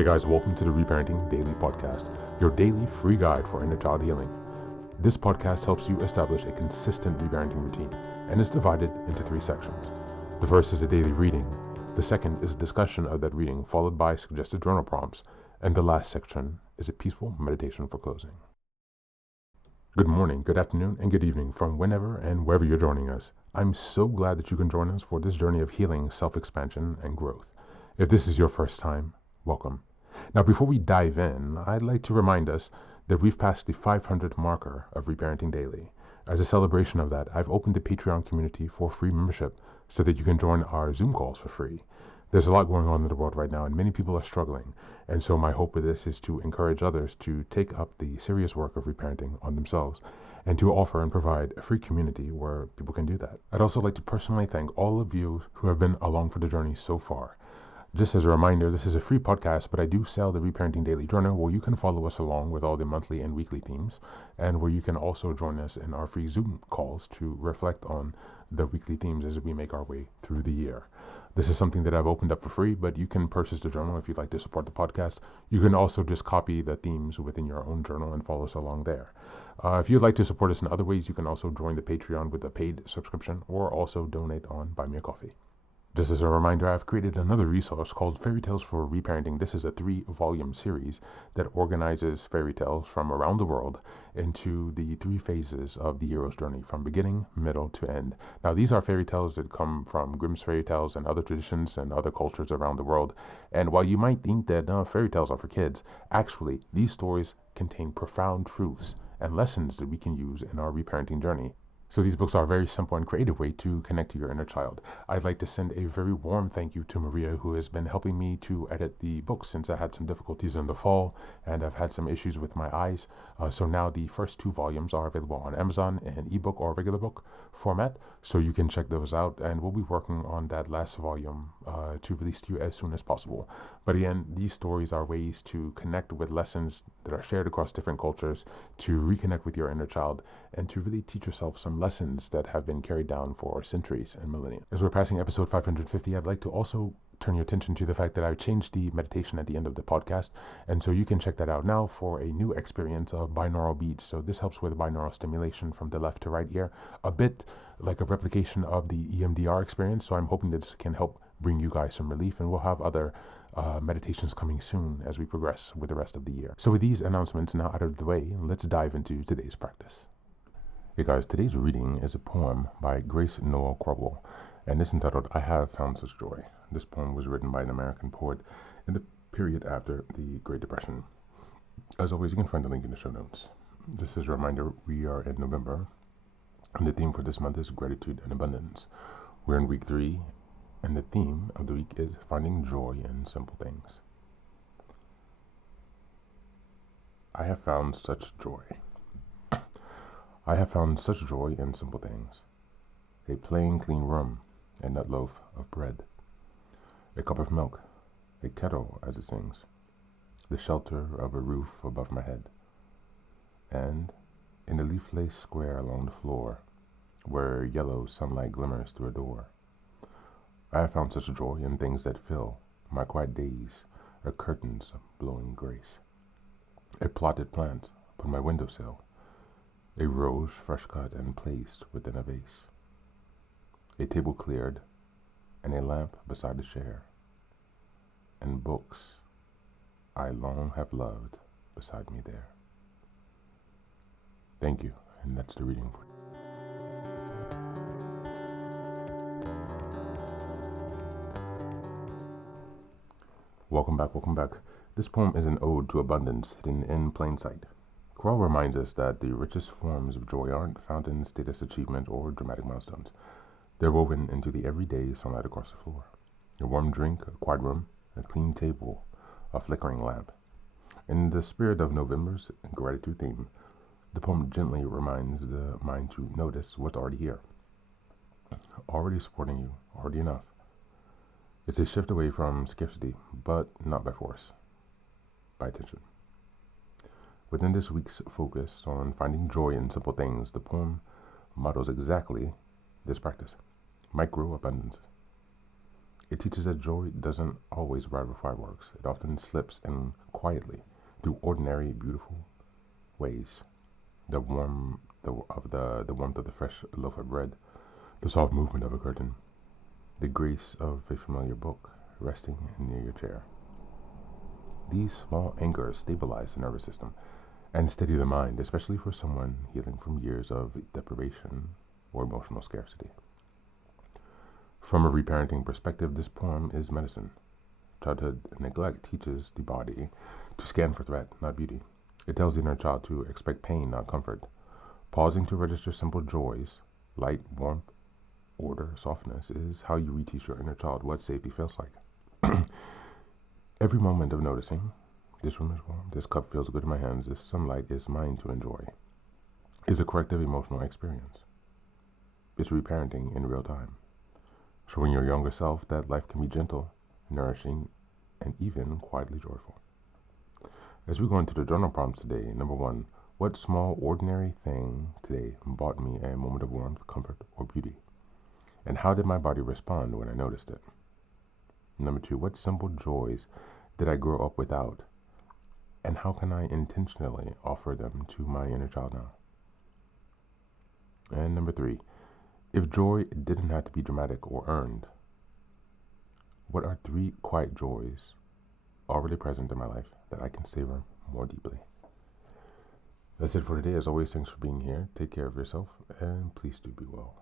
Hey guys, welcome to the Reparenting Daily podcast, your daily free guide for inner child healing. This podcast helps you establish a consistent reparenting routine and is divided into 3 sections. The first is a daily reading, the second is a discussion of that reading followed by suggested journal prompts, and the last section is a peaceful meditation for closing. Good morning, good afternoon, and good evening from whenever and wherever you're joining us. I'm so glad that you can join us for this journey of healing, self-expansion, and growth. If this is your first time, welcome. Now, before we dive in, I'd like to remind us that we've passed the 500 marker of Reparenting Daily. As a celebration of that, I've opened the Patreon community for free membership so that you can join our Zoom calls for free. There's a lot going on in the world right now, and many people are struggling. And so my hope with this is to encourage others to take up the serious work of reparenting on themselves and to offer and provide a free community where people can do that. I'd also like to personally thank all of you who have been along for the journey so far. Just as a reminder, this is a free podcast, but I do sell the Reparenting Daily Journal where you can follow us along with all the monthly and weekly themes, and where you can also join us in our free Zoom calls to reflect on the weekly themes as we make our way through the year. This is something that I've opened up for free, but you can purchase the journal if you'd like to support the podcast. You can also just copy the themes within your own journal and follow us along there. If you'd like to support us in other ways, you can also join the Patreon with a paid subscription or also donate on Buy Me a Coffee. Just as a reminder, I've created another resource called Fairy Tales for Reparenting. This is a 3-volume series that organizes fairy tales from around the world into the 3 phases of the hero's journey, from beginning, middle, to end. Now, these are fairy tales that come from Grimm's fairy tales and other traditions and other cultures around the world. And while you might think that fairy tales are for kids, actually, these stories contain profound truths and lessons that we can use in our reparenting journey. So these books are a very simple and creative way to connect to your inner child. I'd like to send a very warm thank you to Maria, who has been helping me to edit the books since I had some difficulties in the fall and I've had some issues with my eyes. So now the first 2 volumes are available on Amazon in ebook or regular book format, so you can check those out, and we'll be working on that last volume to release to you as soon as possible. But again, these stories are ways to connect with lessons that are shared across different cultures, to reconnect with your inner child, and to really teach yourself some lessons that have been carried down for centuries and millennia. As we're passing episode 550, I'd like to also turn your attention to the fact that I've changed the meditation at the end of the podcast, and so you can check that out now for a new experience of binaural beats. So this helps with binaural stimulation from the left to right ear, a bit like a replication of the EMDR experience. So I'm hoping that this can help bring you guys some relief, and we'll have other meditations coming soon as we progress with the rest of the year. So with these announcements now out of the way, let's dive into today's practice. Hey guys, today's reading is a poem by Noll Crowell, and it's entitled, I Have Found Such Joy. This poem was written by an American poet in the period after the Great Depression. As always, you can find the link in the show notes. Just as a reminder, we are in November, and the theme for this month is gratitude and abundance. We're in week 3, and the theme of the week is finding joy in simple things. I have found such joy. I have found such joy in simple things. A plain, clean room, a nut loaf of bread, a cup of milk, a kettle as it sings, the shelter of a roof above my head, and in a leaf-laced square along the floor, where yellow sunlight glimmers through a door. I have found such joy in things that fill my quiet days, are curtains blowing grace, a potted plant upon my windowsill, a rose fresh cut and placed within a vase, a table cleared, and a lamp beside the chair, and books I long have loved beside me there. Thank you, and that's the reading for you. Welcome back. This poem is an ode to abundance hidden in plain sight. Crowell reminds us that the richest forms of joy aren't found in status achievement or dramatic milestones. They're woven into the everyday sunlight across the floor. A warm drink, a quiet room, a clean table, a flickering lamp. In the spirit of November's gratitude theme, the poem gently reminds the mind to notice what's already here. Already supporting you, already enough. It's a shift away from scarcity, but not by force. By attention. Within this week's focus on finding joy in simple things, the poem models exactly this practice. Micro abundance. It teaches that joy doesn't always arrive with fireworks. It often slips in quietly through ordinary, beautiful ways. The warmth of the fresh loaf of bread, the soft movement of a curtain, the grace of a familiar book resting near your chair. These small anchors stabilize the nervous system and steady the mind, especially for someone healing from years of deprivation or emotional scarcity. From a reparenting perspective, this poem is medicine. Childhood neglect teaches the body to scan for threat, not beauty. It tells the inner child to expect pain, not comfort. Pausing to register simple joys, light, warmth, order, softness, is how you reteach your inner child what safety feels like. Every moment of noticing, this room is warm, this cup feels good in my hands, this sunlight is mine to enjoy, is a corrective emotional experience. It's reparenting in real time, showing your younger self that life can be gentle, nourishing, and even quietly joyful. As we go into the journal prompts today, number 1, what small, ordinary thing today brought me a moment of warmth, comfort, or beauty? And how did my body respond when I noticed it? Number 2, what simple joys did I grow up without? And how can I intentionally offer them to my inner child now? And number 3, if joy didn't have to be dramatic or earned, what are 3 quiet joys already present in my life that I can savor more deeply? That's it for today. As always, thanks for being here. Take care of yourself, and please do be well.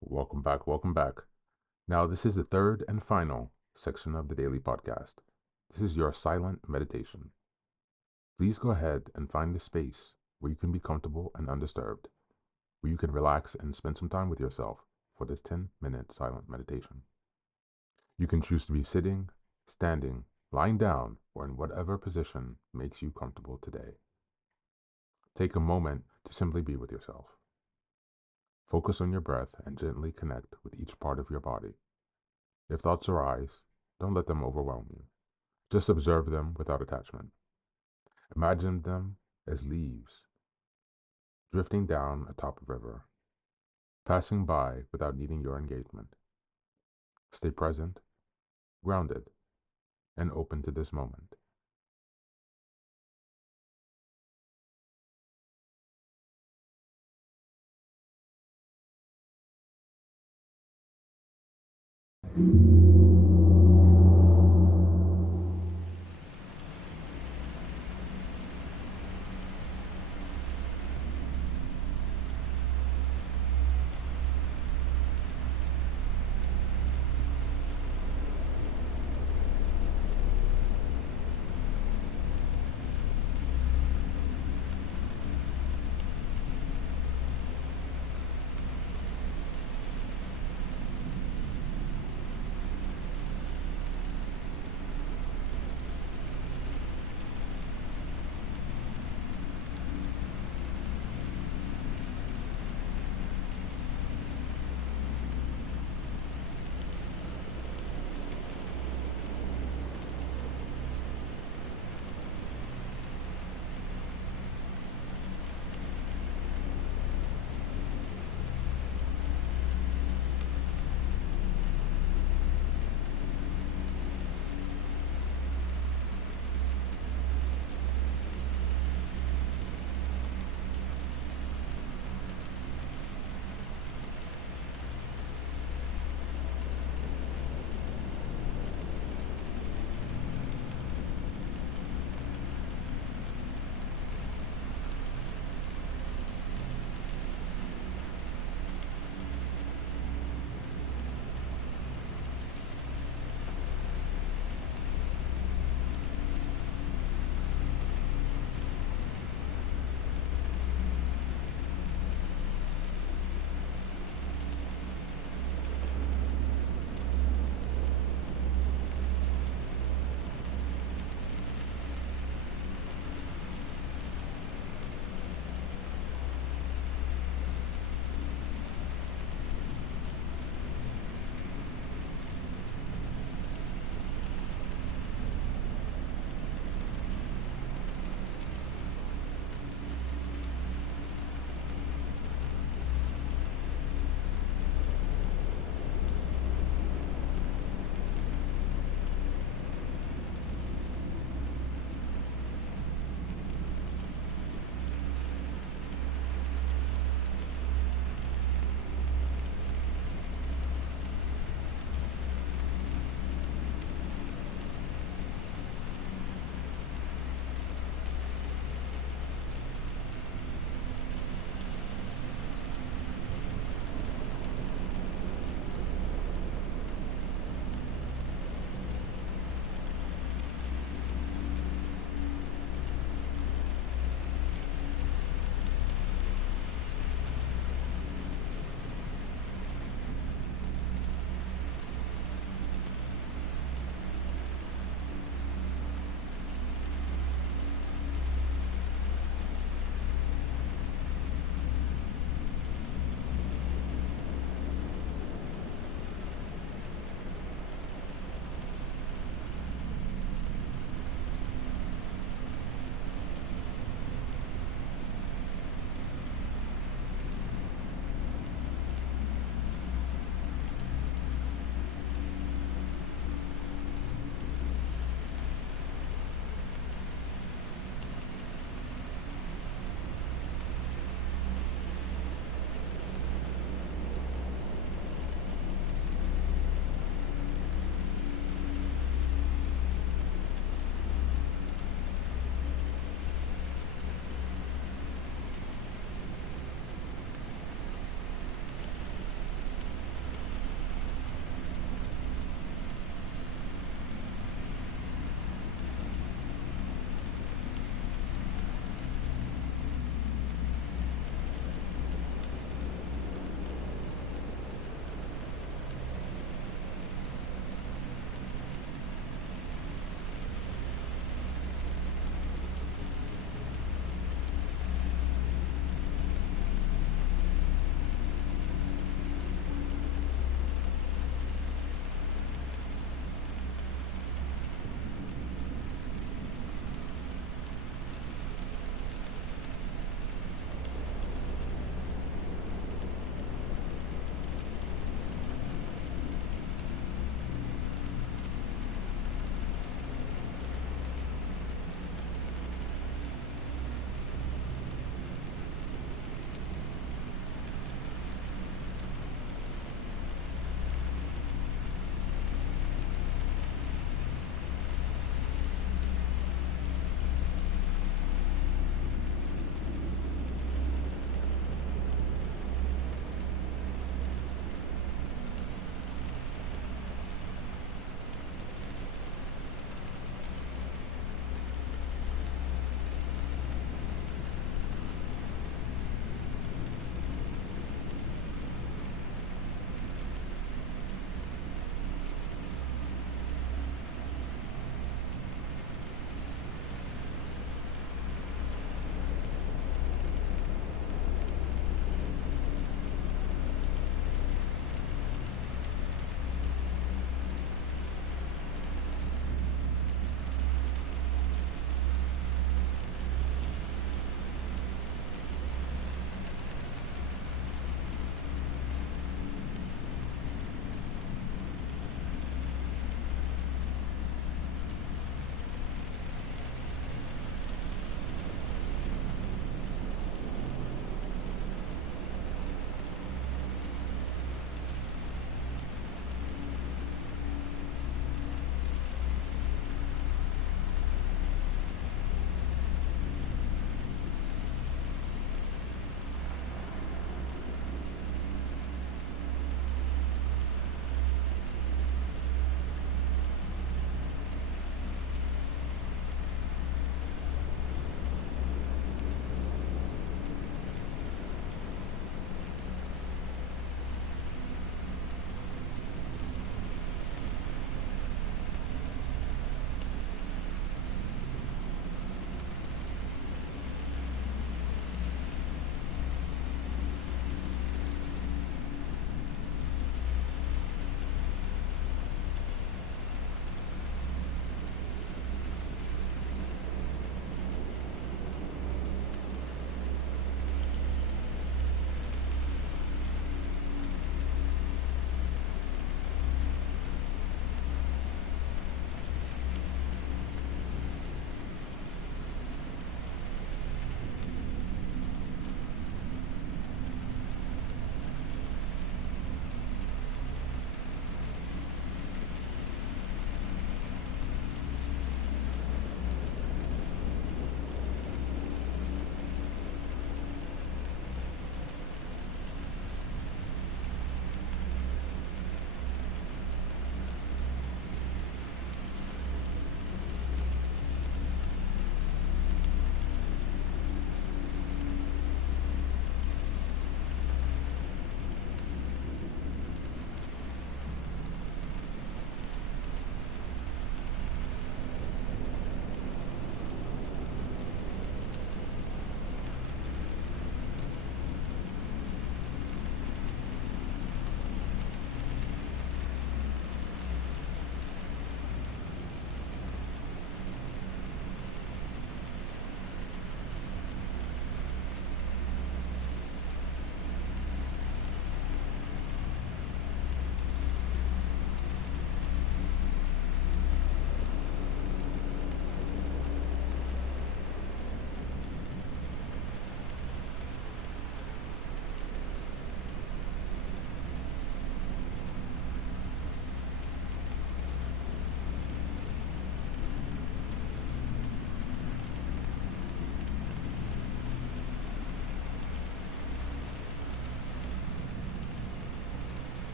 Welcome back, welcome back. Now, this is the third and final section of the daily podcast. This is your silent meditation. Please go ahead and find a space where you can be comfortable and undisturbed, where you can relax and spend some time with yourself for this 10-minute silent meditation. You can choose to be sitting, standing, lying down, or in whatever position makes you comfortable today. Take a moment to simply be with yourself. Focus on your breath and gently connect with each part of your body. If thoughts arise, don't let them overwhelm you. Just observe them without attachment. Imagine them as leaves drifting down atop a river, passing by without needing your engagement. Stay present, grounded, and open to this moment.